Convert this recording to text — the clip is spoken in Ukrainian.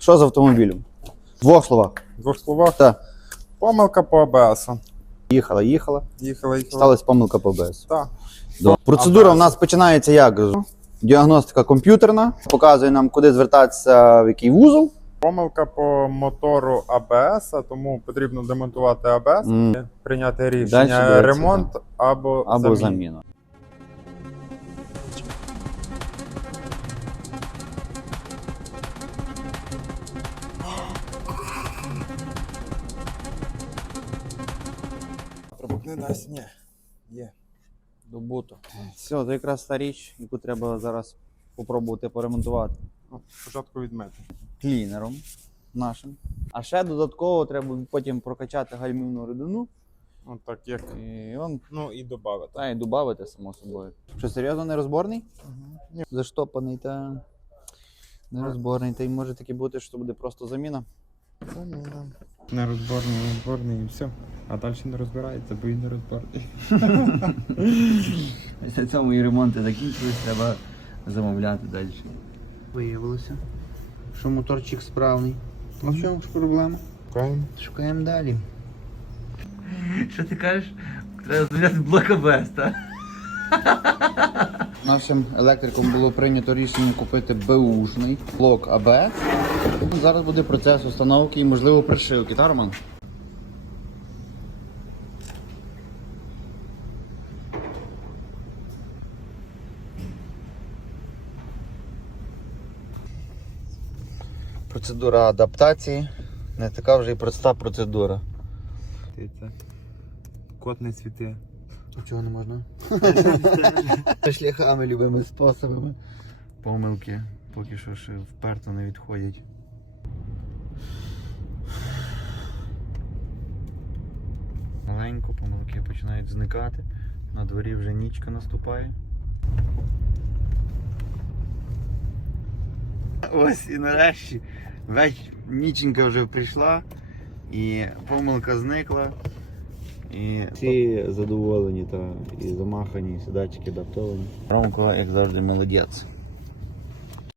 Що з автомобілем? В двох словах. В двох словах. Так. Помилка по АБС. Їхала, їхала. Їхала, їхала. Сталася помилка по БС. Так. Процедура ABS. у нас починається як? Діагностика комп'ютерна, показує нам, куди звертатися, в який вузол. Помилка по мотору АБС, тому потрібно демонтувати АБС, М. прийняти рішення дивитися, ремонт або, Або заміну. Не дасть, ні. Є. Добуто. Все, це якраз та річ, яку треба зараз попробувати поремонтувати. Ну, Спочатку відмити. клінером нашим. А ще додатково треба потім прокачати гальмівну рідину От так як. і он Ну і додати. та й додати, само собою. Що серйозно нерозборний? Ні. Заштопаний та нерозборний. Та й може таки бути, що буде просто заміна. Заміна. Нерозборний, нерозборний і все. А далі не розбирається, бо і не розборний. Після цьому і ремонти закінчились, треба замовляти далі. Виявилося, що моторчик справний. А в чому ж проблема? Шукаємо. Шукаємо далі. Що ти кажеш? Треба зняти блок АБС, так? Нашим електриком було прийнято рішення купити беушний блок АБС. Зараз буде процес установки і, можливо, пришивки, та, Роман? Процедура адаптації. Не така вже і проста процедура. Кот не світи. Чого не можна? Шляхами любими способами. Помилки поки що ще вперто не відходять. Маленько помилки починають зникати. На дворі вже нічка наступає. Ось і нарешті веч... ніченька вже прийшла і помилка зникла. І всі задоволені та і замахані, і сідачки адаптовані. Ромко, як завжди, молодець.